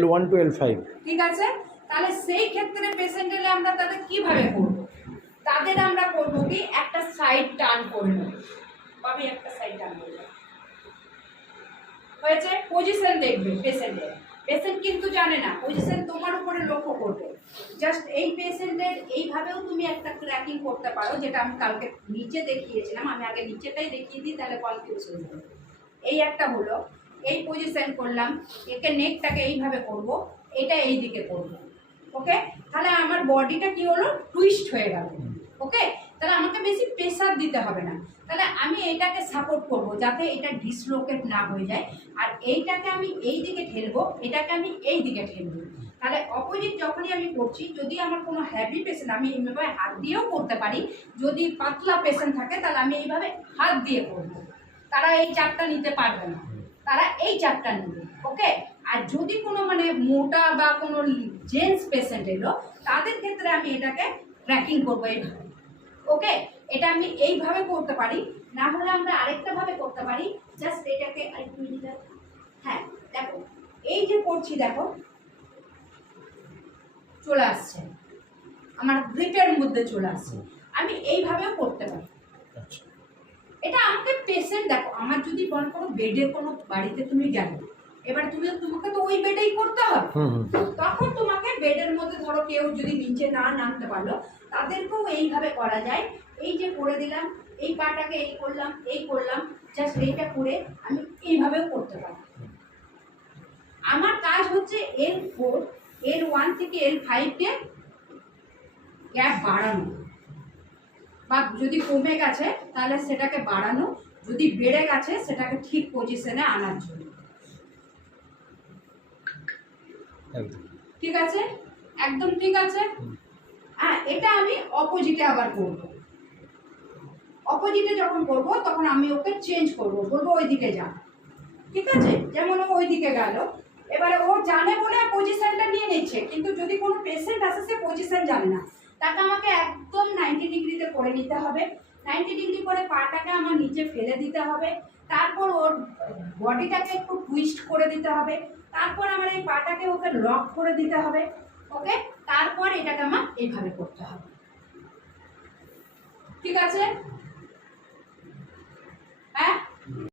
L1 to L5। ঠিক আছে, তাহলে সেই ক্ষেত্রে পেশেন্ট এলে আমরা তাদের কিভাবে করব? তাদের আমরা করব কি, একটা সাইড টার্ন করে নেব। আমি একটা সাইড টার্ন করব, হয়েছে। পজিশন দেখবে পেশেন্টের, পেশেন্ট কিন্তু জানে না, পজিশন তোমার উপরে লক্ষ্য করবে। জাস্ট এই পেশেন্টের এইভাবেও তুমি একটা ট্র্যাকিং করতে পারো, যেটা আমি কালকে নিচে দেখিয়েছিলাম। আমি আগে নিচেটাই দেখিয়ে দিই, তাহলে কনফিউজ হয়ে যাবে। এই একটা হলো, এই পজিশন করলাম, একে নেকটাকে এইভাবে করব, এটা এই দিকে করব, ওকে। তাহলে আমার বডিটা কি হলো, টুইস্ট হয়ে গেল, ওকে। তাহলে আমাকে বেশি প্রেসার দিতে হবে না। তাহলে আমি এইটাকে সাপোর্ট করব যাতে এটা ডিসলোকেট না হয়ে যায়, আর এইটাকে আমি এই দিকে ঠেলবো, এটাকে আমি এই দিকে ঠেলবো। তাহলে অপোজিট যখনই আমি করছি, যদি আমার কোনো হ্যাভি পেশেন্ট, আমি এইভাবে হাত দিয়েও করতে পারি। যদি পাতলা পেশেন্ট থাকে তাহলে আমি এইভাবে হাত দিয়ে করব। তারা এই চাপটা নিতে পারবে না, তারা এই চাপটা নেবে, ওকে। আর যদি কোনো মানে মোটা বা কোনো জেন্টস পেশেন্ট এলো, তাদের ক্ষেত্রে আমি এটাকে ট্র্যাকিং করবো এইভাবে, ওকে। এটা আমি এইভাবে করতে পারি, না হলে আমরা আরেকটা ভাবে করতে পারি। জাস্ট এটাকে আরেকটু মিলিয়ে, হ্যাঁ দেখো, এই যে করছি দেখো চলে আসছে, আমার গ্রিপের মধ্যে চলে আসছে। আমি এইভাবেও করতে পারি। এটা আমাকে পেশেন্ট, দেখো আমার যদি মনে করো বেডের কোনো বাড়িতে তুমি গেলে, এবার তোমাকে তো ওই বেডেই করতে হবে। তখন তোমাকে বেডের মধ্যে ধরো কেউ যদি নিচে না নামতে পারলো, তাদেরকেও এইভাবে করা যায়। এই যে করে দিলাম, এই পাটাকে এই করলাম, জাস্ট এইটা করে আমি এইভাবেও করতে পারি। আমার কাজ হচ্ছে L4, L1 থেকে L5 কে গ্যাপ বাড়ানো, বা যদি কমে গেছে তাহলে সেটাকে বাড়ানো, যদি বেড়ে গেছে সেটাকে ঠিক পজিশনে আনার জন্য। ঠিক আছে, একদম ঠিক আছে। হ্যাঁ, এটা আমি অপোজিটে আবার করব। অপোজিটে যখন করব তখন আমি ওকে চেঞ্জ করব, বলবো ওই দিকে যা, ঠিক আছে। যেমন ও ওই দিকে গেল, এবারে ও জানে বলে পজিশনটা নিয়ে নিচ্ছে, কিন্তু যদি কোনো পেশেন্ট আসে সে পজিশন জানে না, তাকে আমাকে একদম 90 ডিগ্রিতে করে নিতে হবে। 90 ডিগ্রি করে পাটাকে আমার নিচে ফেলে দিতে হবে, তারপর ওর বডিটাকে একটু টুইস্ট করে দিতে হবে, তারপর আমার এই পাটাকে ওকে লক করে দিতে হবে, ওকে। তারপর এটাকে আমার এইভাবে করতে হবে, ঠিক আছে। হ্যাঁ।